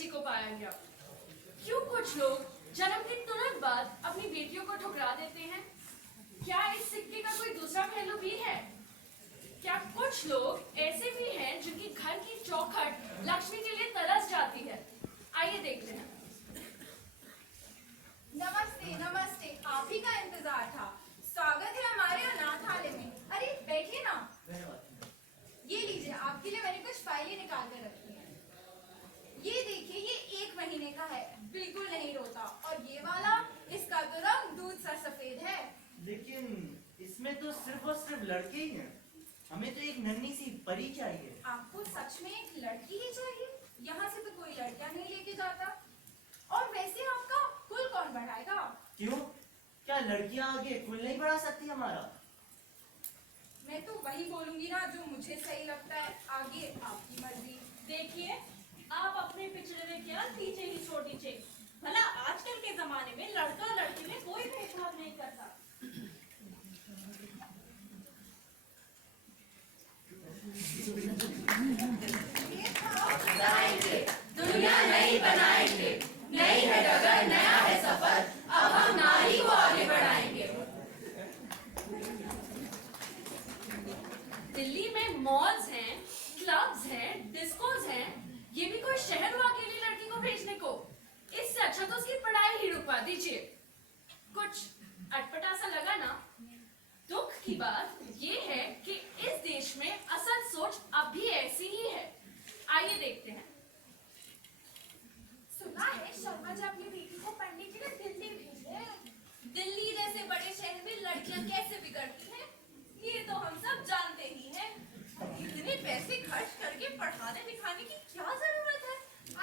बच्ची को पाया गया। क्यों कुछ लोग जन्म के तुरंत बाद अपनी बेटियों को ठुकरा देते हैं? क्या इस सिक्के का कोई दूसरा पहलू भी है? क्या कुछ लोग ऐसे भी हैं जिनकी घर की चौखट लक्ष्मी के लिए तरस जाती है? आइए देखते हैं। नमस्ते नमस्ते, आप ही का इंतजार था। स्वागत है हमारे अनाथालय में। अरे बैठिए ना। ये लीजिए, आपके लिए मैंने कुछ फाइलें निकाल कर रखी हैं। ये देखिए, ये 1 महीने का है, बिल्कुल नहीं रोता। और ये वाला, इसका तो रंग दूध सा सफेद है। लेकिन इसमें तो सिर्फ और सिर्फ लड़के ही हैं। हमें तो एक नन्ही सी परी चाहिए। आपको सच में एक लड़की ही चाहिए? यहाँ से तो कोई लड़कियां नहीं लेके जाता। और वैसे आपका कुल कौन बढ़ाएगा? क्यों? क्या लड़कियां आगे कुल नहीं बढ़ा सकती हमारा? मैं तो वही बोलूंगी ना जो मुझे सही लगता है, आगे आपकी मर्जी। देखिए, आप अपने पिछड़े में क्या नीचे ही छोड़ दीजिए। भला आजकल के जमाने में लड़का लड़की में कोई भेदभाव नहीं करता। दुनिया नई बनाएंगे, नई है डगर, नया है सफर, अब हम नारी को आगे बढ़ाएंगे। दिल्ली में मॉल्स हैं, क्लब्स हैं, डिस्कोस हैं। ये भी कोई शहर हुआ अकेली लड़की को भेजने को? इससे अच्छा तो उसकी पढ़ाई ही रुकवा दीजिए। कुछ अटपटा सा लगा ना? दुख की बात ये है कि इस देश में असल सोच अब भी ऐसी ही है। आइए देखते हैं। सुना है शर्मा जी अपनी बेटी को पढ़ने के लिए दिल्ली भेज रहे हैं। दिल्ली जैसे बड़े शहर में लड़कियां कैसे बिगड़ती हैं, ये तो हम सब जानते ही हैं। इतने पैसे खर्च करके पढ़ाने लिखाने की क्या जरूरत है?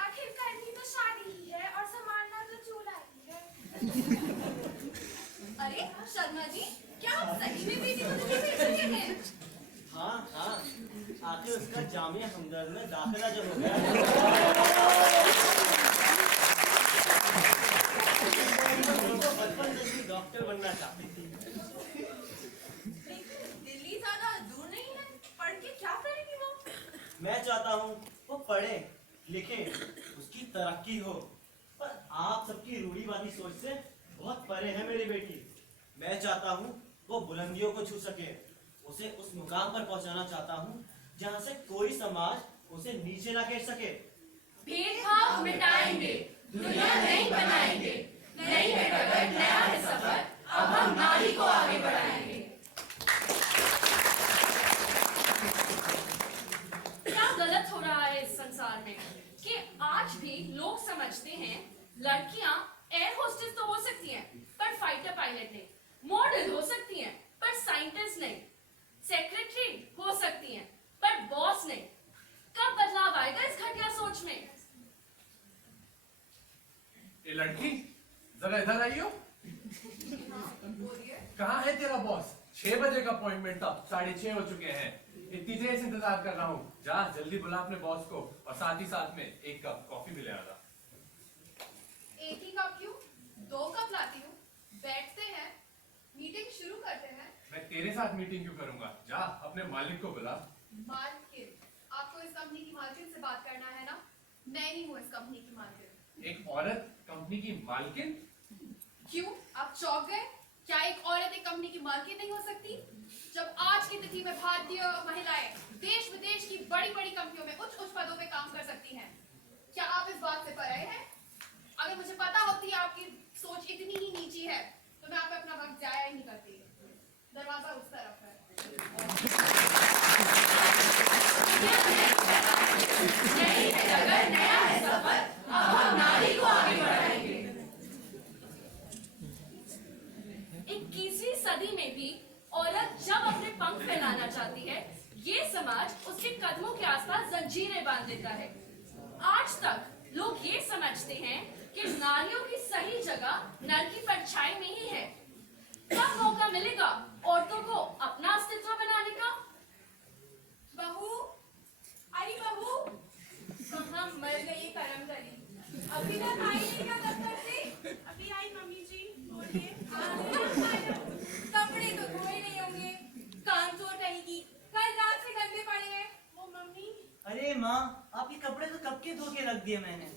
आखिर करनी तो शादी ही है और संभालना तो चूल्हा ही है। अरे शर्मा जी, क्या आप सही में बेटी को दिल्ली भेज रहे हैं? हाँ, आखिर उसका जामिया हमदर्द में दाखिला जब हो गया। तो बचपन से ही डॉक्टर बनना चाहती थी। दिल्ली ज्यादा दूर नहीं है, पढ़ के क्या करेगी वो? मैं चाहता हूँ वो पढ़े लिखे, उसकी तरक्की हो। पर आप सबकी रूढ़िवादी सोच से बहुत परे है मेरी बेटी। मैं चाहता हूँ वो बुलंदियों को छू सके, उसे उस मुकाम पर पहुंचाना चाहता हूँ जहाँ से कोई समाज उसे नीचे ना गिर सके। भेदभाव मिटाएंगे, दुनिया नई बनाएंगे, नई है डगर, नया है सफर, अब हम नारी को आगे बढ़ाएंगे। क्या गलत हो रहा है इस संसार में कि आज भी लोग समझते हैं लड़कियां एयर होस्टेस तो हो सकती हैं पर फाइटर पायलट नहीं, मॉडल हो सकती हैं पर साइंटिस्ट नहीं, सेक्रेटरी हो सकती हैं पर बॉस नहीं। कब बदलाव आएगा इस घटिया सोच में? ये लड़की, जरा इधर आइयो। कहाँ है तेरा बॉस? 6 बजे का अपॉइंटमेंट था, 6:30 हो चुके हैं। इतनी देर से इंतजार कर रहा हूँ। जा जल्दी बुला अपने बॉस को, और साथ ही साथ में 1 कप कॉफी भी ले आना। 1 ही कप क्यों? 2 कप लाती हूँ। बैठते हैं, मीटिंग शुरू करते हैं। मैं तेरे साथ मीटिंग क्यों करूंगा? जा अपने मालिक को बुला। मालकिन? आपको इस कंपनी की मालकिन से बात करना है ना? मैं ही हूँ इस कंपनी की मालकिन। एक औरत कंपनी की मालकिन? क्यों, आप चौंक गए? क्या एक औरत एक कंपनी की मालकिन नहीं हो सकती? जब आज की तिथि में भारतीय महिलाएं देश विदेश की बड़ी बड़ी कंपनियों में उच्च उच्च पदों पे काम कर सकती हैं, क्या आप इस बात से परे हैं? अगर मुझे पता होती आपकी सोच इतनी ही नीची है तो मैं आप पे अपना वक्त जाया ही नहीं करती। दरवाजा उस तरफ है। नई है डगर, नया है सफर, अब हम नारी को आगे बढ़ाएंगे। 21वीं सदी में भी औरत जब अपने पंख फैलाना चाहती है, ये समाज उसके कदमों के आसपास जंजीरें बांध देता है। आज तक लोग ये समझते हैं कि नारियों की सही जगह नर की परछाई में ही है। कब मौका मिलेगा औरतों को अपना अस्तित्व बनाने का? बहू, आई बहू, कहाँ मर गई करम करी? अभी तक आई नहीं क्या दफ्तर से? अभी आई मम्मी जी, बोलिए। कपड़े तो धोए नहीं होंगे, कानचोर कहीं की, कल रात से गंदे पड़े हैं। वो मम्मी, अरे माँ, आपके कपड़े तो कब के धो के रख दिए मैंने।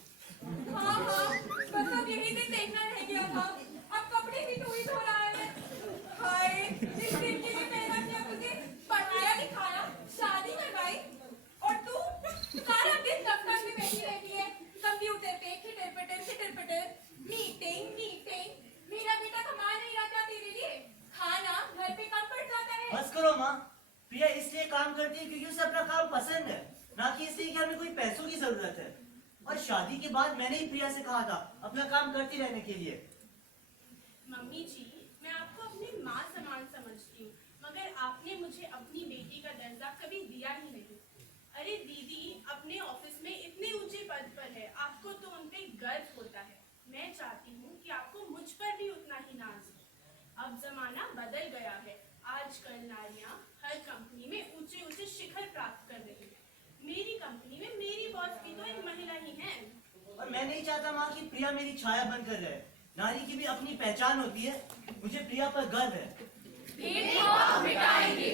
हाँ हाँ, बस अब यही दिन देखना रह गया था। अब कपड़े भी तू ही धो रहा है। हाय, जिस दिन के लिए मेरा क्या तुझे पढ़ाया लिखाया, शादी करवाई, और तू सारा दिन दफ्तर में बैठी रहती है, कंप्यूटर पे खिटर पिटर, मीटिंग। मेरा बेटा कमा नहीं रहा तेरे लिए, खाना घर पे कम पड़ जाता है। बस करो माँ। प्रिया इसलिए काम करती है क्योंकि उसे अपना काम पसंद है, ना कि इसलिए कि हमें कोई पैसों की जरूरत है। और शादी के बाद मैंने ही प्रिया से कहा था अपना काम करती रहने के लिए। मम्मी जी, मैं आपको अपनी माँ समान समझती हूँ, मगर आपने मुझे अपनी बेटी का दर्जा कभी दिया ही नहीं। अरे दीदी अपने ऑफिस में इतने ऊंचे पद पर है, आपको तो उन पे गर्व होता है। मैं चाहती हूँ कि आपको मुझ पर भी उतना ही नाज हो। अब जमाना बदल गया है, आजकल नारियाँ हर कंपनी में ऊंचे ऊंचे शिखर प्राप्त कर रही हैं। मेरी कंपनी में मेरी बॉस भी तो एक महिला ही है। और मैं नहीं चाहता माँ कि प्रिया मेरी छाया बनकर रहे। नारी की भी अपनी पहचान होती है। मुझे प्रिया पर गर्व है। भेदभाव मिटाएंगे,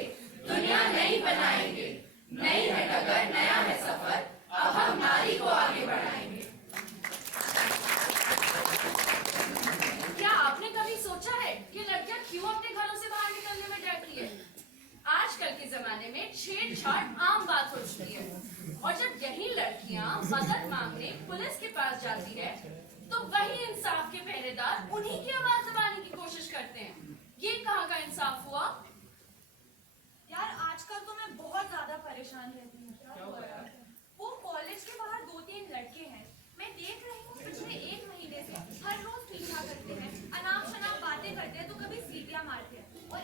दुनिया नई बनाएंगे। नई है डगर, नया है सफर, अब हम नारी को आगे बढ़ाएंगे। क्या आपने कभी सोचा है कि लड़कियां क्यों अपने घरों से बाहर निकलने में डरती है? आजकल के जमाने में छेड़छाड़ आम बात हो चुकी है, और जब यही लड़कियां मदद मांगने पुलिस के पास जाती है, तो वही इंसाफ के पहरेदार उन्हीं की आवाज दबाने की कोशिश करते हैं। ये कहाँ का इंसाफ हुआ? यार आजकल तो मैं बहुत ज्यादा परेशान रहती हूँ। क्या हुआ यार? वो कॉलेज के बाहर 2-3 लड़के हैं, मैं देख रही हूँ पिछले 1 महीने से हर रोज पीछा करते हैं, अनाप शनाप बातें करते हैं, तो कभी सीटियां मारते हैं, और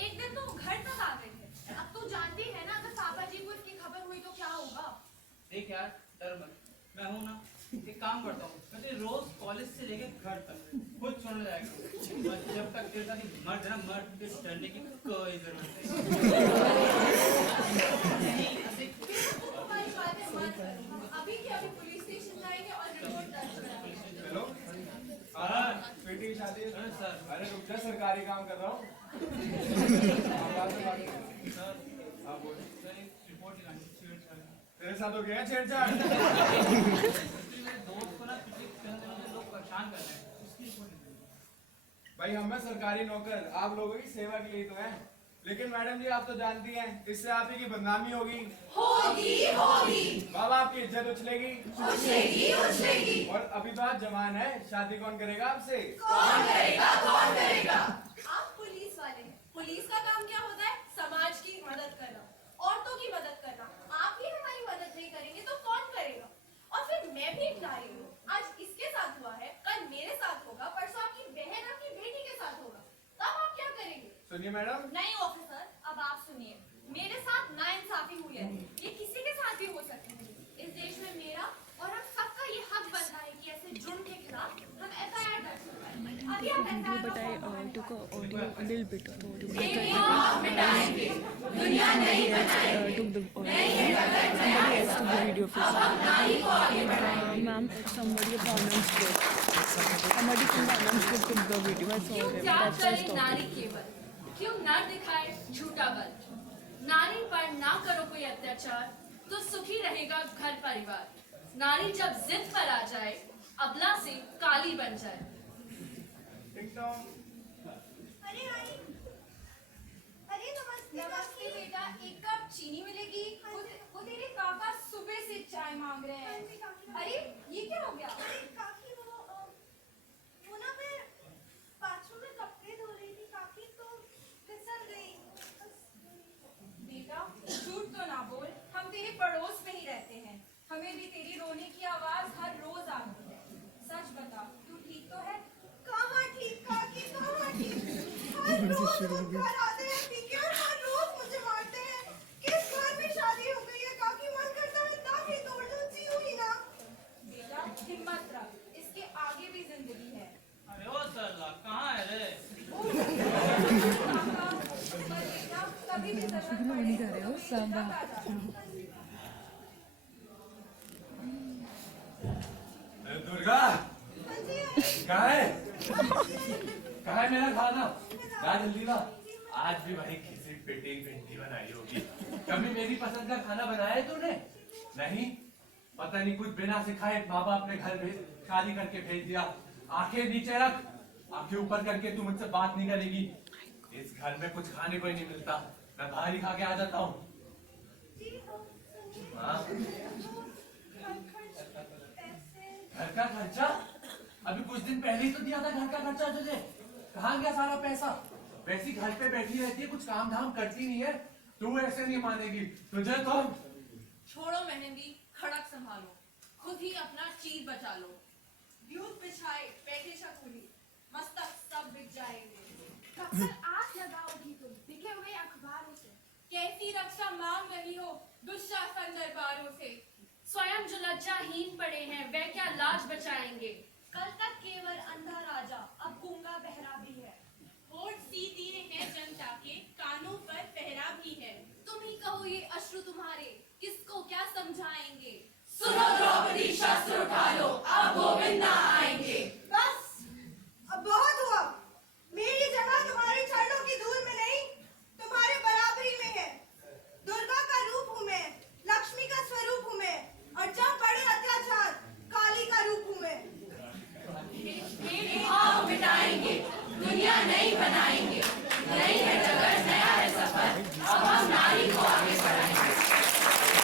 एक दिन तो घर तक आ गए थे। अब तू जानती है ना, अगर पापा जी को इसकी खबर हुई तो क्या होगा? देख यार, डर मत, मैं हूँ ना। एक काम करता हूँ, मैं तेरे रोज कॉलेज से लेके घर तक खुद छोड़ने जाएगा, और जब तक तेरे साथ मर्द ना मर्द के डरने की कोई जरूरत नहीं। तुम हमारी बातें मत करो, हम अभी के अभी पुलिस स्टेशन जाएंगे और रिपोर्ट दर्ज कराएंगे। हेलो, बेटी की शादी है सर। अरे रुक जा, सरकारी काम कर रहा हूँ। सर, आप बोल सर, एक रिपोर्ट लिखानी है, छेड़छाड़। तेरे साथ हो गया छेड़छाड़? मेरे दोस्त को ना पिछले 3 दिनों से लोग परेशान कर रहे हैं, उसकी रिपोर्ट लिखानी भाई हम हैं सरकारी नौकर, आप लोगों की सेवा के लिए तो हैं। लेकिन मैडम जी आप तो जानती हैं, इससे आप ही की बदनामी होगी, माँ बाप की इज्जत उछलेगी। और अभी तो आप जवान है, शादी कौन करेगा आपसे? आप पुलिस वाले हैं, पुलिस का काम क्या होता है? समाज की मदद करना, औरतों की मदद करना। आप ही हमारी मदद नहीं करेंगे तो कौन करेगा? और फिर मैं भी एक नारी हूँ, आज इसके साथ हुआ है, कल मेरे साथ होगा, परसों आपकी बहन आपकी बेटी के साथ होगा, तब आप क्या करेंगे? सुनिए मैडम, नहीं ऑफिसर, अब आप सुनिए, मेरे साथ नाइंसाफी हुई है, ये किसी के साथ भी हो सकती है। इस देश में मेरा और हम सबका ये हक बनता है कि ऐसे जुर्म के खिलाफ हम FIR दर्ज करवाएं। अभी आप FIR but I took a audio a little bit of audio. भेदभाव मिटाएंगे, दुनिया नई बनाएंगे। Took the somebody else took the video अब हम नारी को आगे बढ़ाएंगे। ma'am, somebody from the announce group took the video. I saw क्यों them. त्याग That's why I करे stopped. नारी केवल, क्यों न दिखाए झूठा बल। नारी पर ना करो कोई अत्याचार, तो सुखी रहेगा घर परिवार। नारी जब जिद पर आ जाए, अबला से काली बन जाए। एकदम अरे आई, अरे नमस्ते बेटा, एक कप चीनी मिलेगी? वो तेरे काका सुबह से चाय मांग रहे हैं। अरे ये क्या हो गया? अरे काकी वो ना मैं बाथरूम में कपड़े धो रही थी काकी, तो फिसल गई। बेटा झूठ तो ना बोल, हम तेरे पड़ोस में ही रहते हैं, हमें भी तेरी रोने की आवाज हर रोज आती है। सच बता, तू ठीक तो है? कहाँ ठीक काकी, कहाँ ठीक? हर रोज वो घर आते हैं पी के और हर रोज मुझे मारते हैं। किस घर में शादी हो गई है काकी, मन करता है दाढ़ी तोड़ दूं, जीऊं ही ना। बेटा हिम्मत रख, इसके आगे भी जिंदगी है। अरे ओ सरला, कहाँ है रे? काका, पर बेटा कभी भी जरूरत पड़े तो तू मेरे तक आ जा। दुर्गा, कहाँ है? कहाँ है मेरा खाना? ला जल्दी ला। आज भी भाई किसी पिटी भिंडी बनाई होगी। कभी मेरी पसंद का खाना बनाया है तूने? नहीं? पता नहीं कुछ बिना सिखाए माँ बाप ने घर भेज शादी करके भेज दिया। आंखें नीचे रख, आंखें ऊपर करके तू मुझसे बात नहीं करेगी। इस घर में कुछ खाने को ही नहीं मिलता, मैं बाहर ही खा के आ जाता हूँ। जी हाँ, सुनिए। हाँ? घर खर्च पैसे। घर का खर्चा? अभी कुछ दिन पहले ही तो दिया था घर का खर्चा तुझे। कहाँ गया सारा पैसा? वैसी घर पे बैठी रहती है, कुछ काम धाम करती नहीं है। तू ऐसे नहीं मानेगी, तुझे तो छोड़ो मेहंदी, खड़क संभालो, खुद ही अपना चीर बचा लो। ब्यूट बिछाए बैठे शकुनी, मस्तक सब बिक जाएंगे। कब तक आग लगाओगी तुम बिके हुए अखबारों से? कैसी रक्षा मांग रही हो दुशासन दरबारों से? स्वयं जो लज्जाहीन पड़े हैं वे क्या लाज बचाएंगे। कल तक केवल अंधा राजा, अब गूंगा बहरा भी है। होठ सी दिए हैं जनता के, कानों पर पहरा भी है। तुम ही कहो ये अश्रु तुम्हारे किसको क्या समझाएंगे? सुनो द्रौपदी, शस्त्र उठा लो, अब गोविंद ना आएंगे। बस, अब बहुत हुआ। मेरी जगह तुम्हारे चरणों की धूल में नहीं, तुम्हारे बराबरी में है। दुर्गा का रूप हूँ मैं, लक्ष्मी का स्वरूप हूँ मैं, और जब बड़े अत्याचार काली का रूप हूँ मैं। भाव मिटाएंगे, दुनिया नहीं बनाएंगे।